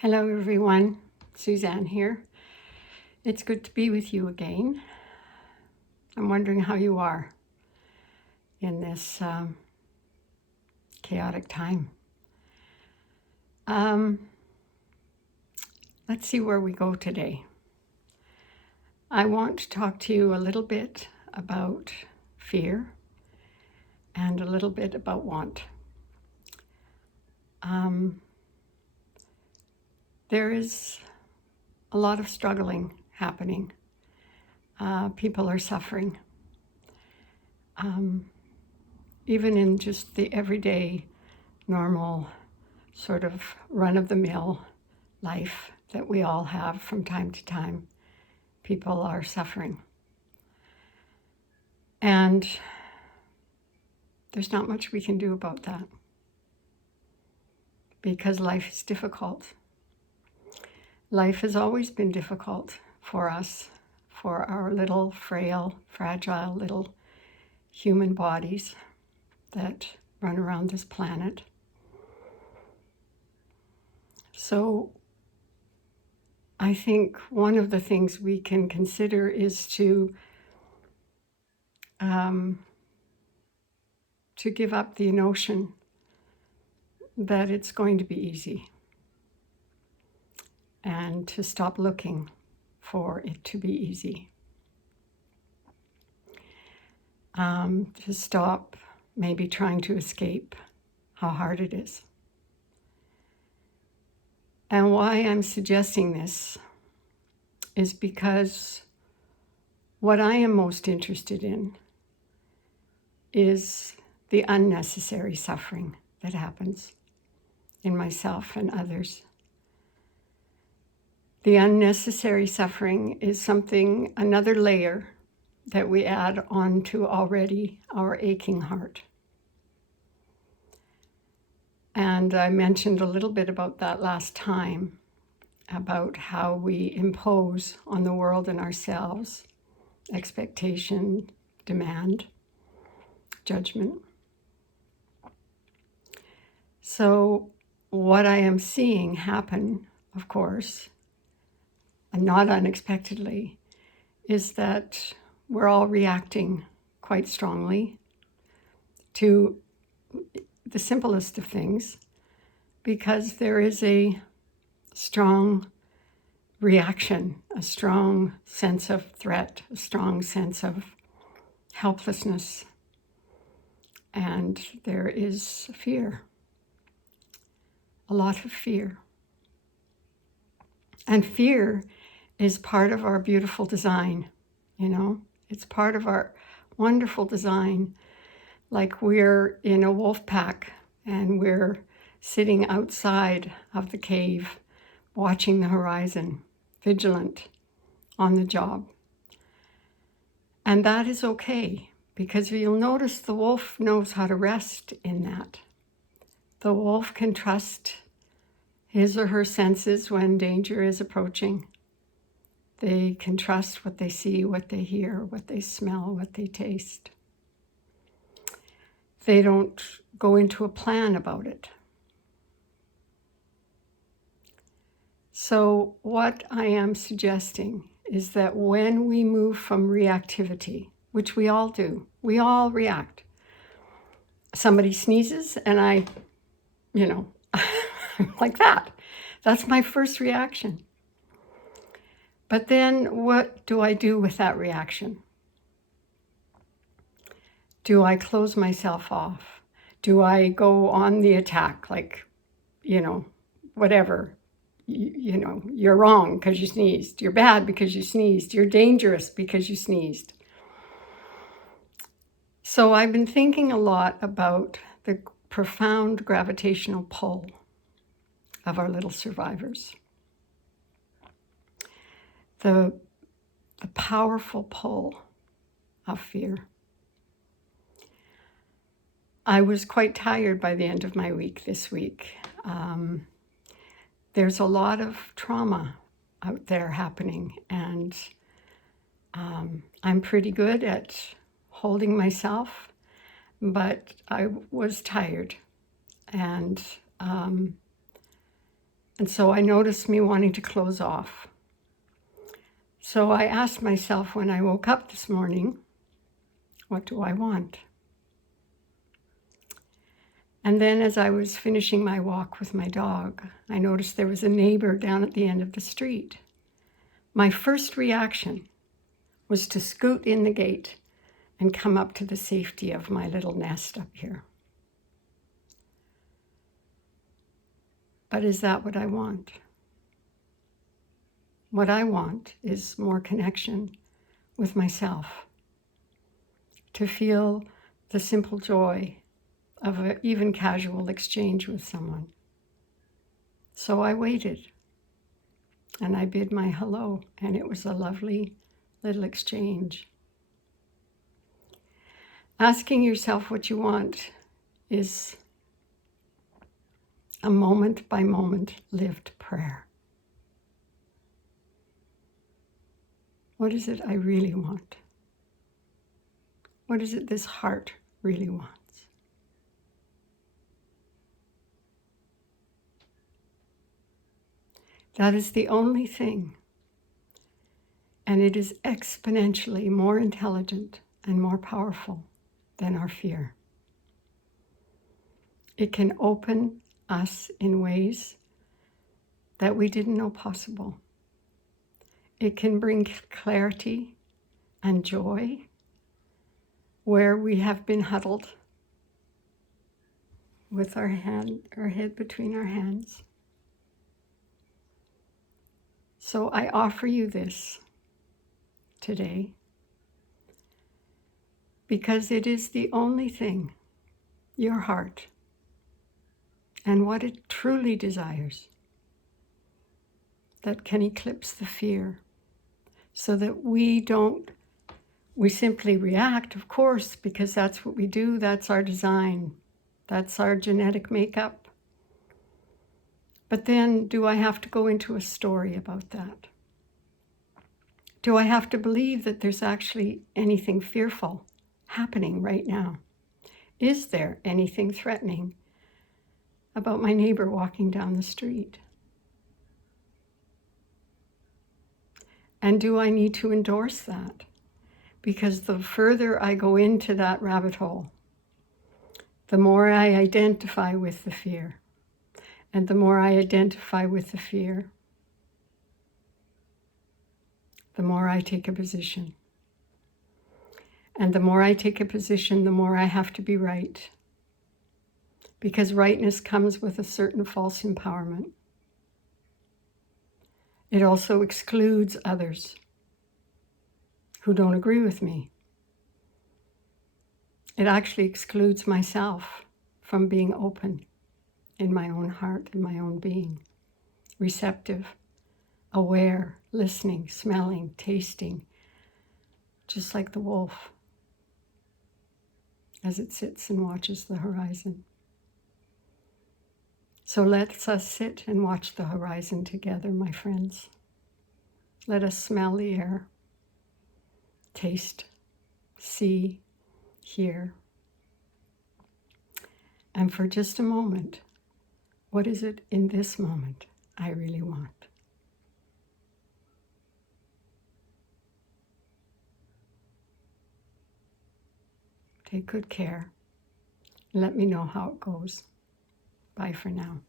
Hello everyone, Suzanne here. It's good to be with you again. I'm wondering how you are in this chaotic time. Let's see where we go today. I want to talk to you a little bit about fear and a little bit about want. There is a lot of struggling happening. People are suffering. Even in just the everyday, normal, sort of run-of-the-mill life that we all have from time to time, people are suffering. And there's not much we can do about that because life is difficult. Life has always been difficult for us, for our little, frail, fragile little human bodies that run around this planet. So I think one of the things we can consider is to give up the notion that it's going to be easy and to stop looking for it to be easy. To stop maybe trying to escape how hard it is. And why I'm suggesting this is because what I am most interested in is the unnecessary suffering that happens in myself and others. The unnecessary suffering is something, another layer that we add on to already our aching heart. And I mentioned a little bit about that last time, about how we impose on the world and ourselves expectation, demand, judgment. So what I am seeing happen, of course, and not unexpectedly, is that we're all reacting quite strongly to the simplest of things because there is a strong reaction, a strong sense of threat, a strong sense of helplessness, and there is fear, a lot of fear. And fear is part of our beautiful design, it's part of our wonderful design. Like we're in a wolf pack and we're sitting outside of the cave, watching the horizon, vigilant on the job. And that is okay, because you'll notice the wolf knows how to rest in that. The wolf can trust his or her senses when danger is approaching. They can trust what they see, what they hear, what they smell, what they taste. They don't go into a plan about it. So what I am suggesting is that when we move from reactivity, which we all do, we all react. Somebody sneezes and I, like that. That's my first reaction. But then what do I do with that reaction? Do I close myself off? Do I go on the attack, like, whatever? You're wrong because you sneezed. You're bad because you sneezed. You're dangerous because you sneezed. So I've been thinking a lot about the profound gravitational pull of our little survivors. The powerful pull of fear. I was quite tired by the end of my week this week. There's a lot of trauma out there happening, and I'm pretty good at holding myself, but I was tired, and And so I noticed me wanting to close off. So I asked myself when I woke up this morning, what do I want? And then as I was finishing my walk with my dog, I noticed there was a neighbor down at the end of the street. My first reaction was to scoot in the gate and come up to the safety of my little nest up here. But is that what I want? What I want is more connection with myself, to feel the simple joy of an even casual exchange with someone. So I waited and I bid my hello, and it was a lovely little exchange. Asking yourself what you want is a moment by moment lived prayer. What is it I really want? What is it this heart really wants? That is the only thing, and it is exponentially more intelligent and more powerful than our fear. It can open us in ways that we didn't know possible. It can bring clarity and joy where we have been huddled with our head between our hands. So I offer you this today because it is the only thing your heart and what it truly desires that can eclipse the fear, so that we simply react, of course, because that's what we do, that's our design, that's our genetic makeup. But then, do I have to go into a story about that? Do I have to believe that there's actually anything fearful happening right now? Is there anything threatening about my neighbor walking down the street? And do I need to endorse that? Because the further I go into that rabbit hole, the more I identify with the fear. And the more I identify with the fear, the more I take a position. And the more I take a position, the more I have to be right. Because rightness comes with a certain false empowerment. It also excludes others who don't agree with me. It actually excludes myself from being open in my own heart, in my own being, receptive, aware, listening, smelling, tasting, just like the wolf as it sits and watches the horizon. So let us sit and watch the horizon together, my friends. Let us smell the air, taste, see, hear. And for just a moment, what is it in this moment I really want? Take good care. Let me know how it goes. Bye for now.